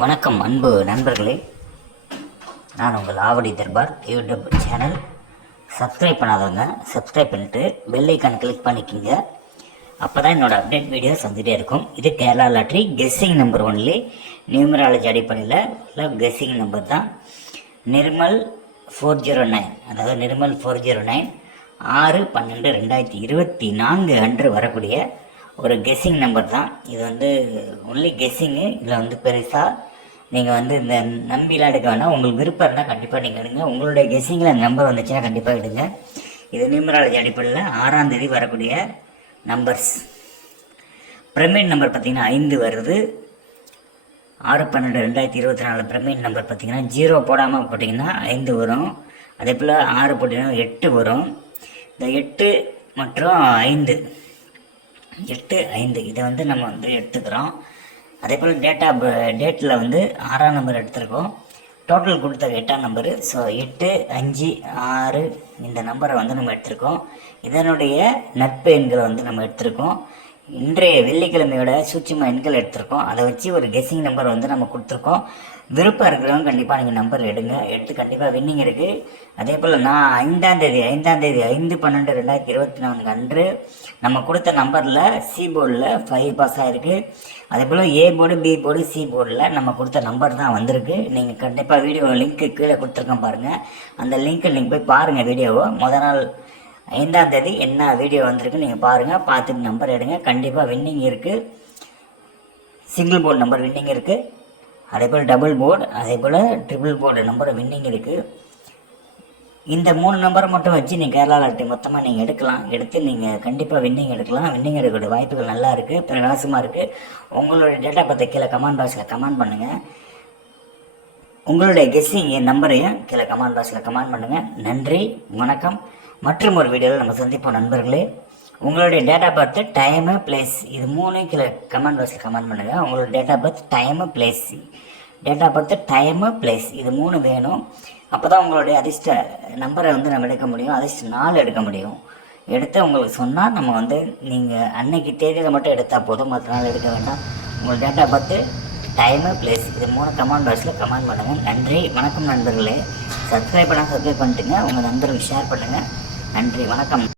வணக்கம் அன்பு நண்பர்களே. நான் உங்கள் Avadi Darbar YouTube channel. Subscribe பண்ணாதவங்க சப்ஸ்கிரைப் பண்ணிட்டு பெல் ஐக்கான் கிளிக் பண்ணிக்கோங்க. அப்போ தான் என்னோடய அப்டேட் வீடியோஸ் வந்துகிட்டே இருக்கும். இது Kerala lottery guessing number only numerology அடிப்படையில் லவ் கெஸ்ஸிங் நம்பர் தான். நிர்மல் ஃபோர் ஜீரோ நைன் அதாவது நிர்மல் ஃபோர் ஜீரோ நைன் ஆறு பன்னெண்டு ரெண்டாயிரத்தி இருபத்தி நான்கு அன்று வரக்கூடிய ஒரு கெஸ்ஸிங் நம்பர் தான். இது வந்து ஒன்லி கெஸ்ஸிங்கு இதில் வந்து பெருசாக நீங்கள் வந்து இந்த நம்பிலாம் எடுக்க வேணாம் உங்களுக்கு விருப்பம் இருந்தால் கண்டிப்பாக நீங்கள் எடுங்க. உங்களுடைய கெஸ்ஸிங்கில் நம்பர் வந்துச்சுன்னா கண்டிப்பாக எடுங்க. இது நியூமராலஜி அடிப்படையில் ஆறாம் தேதி வரக்கூடிய நம்பர்ஸ் பிரமிட் நம்பர் பார்த்தீங்கன்னா ஐந்து வருது. ஆறு பன்னெண்டு ரெண்டாயிரத்தி இருபத்தி நாலு பிரமிட் நம்பர் பார்த்தீங்கன்னா ஜீரோ போடாமல் போட்டிங்கன்னா ஐந்து வரும். அதே போல் ஆறு போட்டிங்கன்னா எட்டு வரும். இந்த எட்டு மற்றும் ஐந்து எட்டு ஐந்து. இதை வந்து நம்ம வந்து எடுத்துக்கிறோம். அதே போல் டேட்டா டேட்டில் வந்து ஆறாம் நம்பர் எடுத்திருக்கோம். டோட்டல் கொடுத்த எட்டாம் நம்பரு ஸோ எட்டு அஞ்சு ஆறு இந்த நம்பரை வந்து நம்ம எடுத்திருக்கோம். இதனுடைய நட்பு எண்களை வந்து நம்ம எடுத்திருக்கோம். இன்றைய வெள்ளிக்கிழமையோட சூட்சும எண்கள் எடுத்திருக்கோம். அதை வச்சு ஒரு கெஸ்ஸிங் நம்பர் வந்து நம்ம கொடுத்துருக்கோம். விருப்பம் இருக்கிறவங்க கண்டிப்பாக நீங்கள் நம்பர் எடுங்க. எடுத்து கண்டிப்பாக வின்னிங் இருக்குது அதே போல் நான் ஐந்தாம் தேதி ஐந்தாம் தேதி ஐந்து பன்னெண்டு ரெண்டாயிரத்தி இருபத்தி நான்கு அன்று நம்ம கொடுத்த நம்பரில் சி போர்டில் ஃபைவ் பாஸ் ஆகிருக்கு அதே போல் A board B board C போர்டில் நம்ம கொடுத்த நம்பர் தான் வந்திருக்கு. நீங்கள் கண்டிப்பாக வீடியோ லிங்க்கு கீழே கொடுத்துருக்கோம் பாருங்கள் அந்த லிங்க்கை நீங்கள் போய் பாருங்கள் வீடியோவை முத நாள் ஐந்தாம் தேதி என்ன வீடியோ வந்திருக்கு நீங்கள் பாருங்கள் பார்த்துட்டு நம்பர் எடுங்க. கண்டிப்பாக வின்னிங் இருக்குது சிங்கிள் போர்டு நம்பர் வின்னிங் இருக்குது அதே போல் டபுள் போர்டு அதே போல் ட்ரிபிள் போர்டு நம்பர் வின்னிங் இருக்குது இந்த மூணு நம்பரை மட்டும் வச்சு நீங்கள் கேரளா லாட்டரி மொத்தமாக நீங்கள் எடுக்கலாம். எடுத்து நீங்கள் கண்டிப்பாக வின்னிங் எடுக்கலாம். வின்னிங் எடுக்கக்கூடிய வாய்ப்புகள் நல்லா இருக்குது பிரகாசமாக இருக்குது உங்களுடைய டேட்டா பற்றி கீழே கமெண்ட் பாக்ஸில் கமெண்ட் பண்ணுங்கள் உங்களுடைய கெஸ்ஸிங் என் நம்பரையும் கீழே கமெண்ட் பாக்ஸில் கமெண்ட் பண்ணுங்கள் நன்றி. வணக்கம். மற்றும் ஒரு வீடியோவில் நம்ம சந்திப்போம் நண்பர்களே. உங்களுடைய டேட் ஆஃப் டைமு பிளேஸ் இது மூணையும் கீழே கமெண்ட் பாக்ஸில் கமெண்ட் பண்ணுங்கள் உங்களோட date of birth time place date of time place இது மூணு வேணும். அப்போ தான் உங்களுடைய அதிர்ஷ்ட நம்பரை வந்து நம்ம எடுக்க முடியும். அதிர்ஷ்ட நாள் எடுக்க முடியும். எடுத்து உங்களுக்கு சொன்னால் நம்ம வந்து நீங்கள் அன்னைக்கு தேதியில் மட்டும் எடுத்தால் போதும். மற்ற நாள் எடுக்க வேண்டாம். உங்கள் date of birth time place இது மூணு கமெண்ட் பாக்ஸில் கமெண்ட் பண்ணுங்கள் நன்றி. வணக்கம் நண்பர்களே. சப்ஸ்கிரைப் பண்ணால் சப்ஸ்கிரைப் பண்ணிட்டுங்க. உங்கள் நண்பர்களுக்கு ஷேர் பண்ணுங்கள் நன்றி வணக்கம்.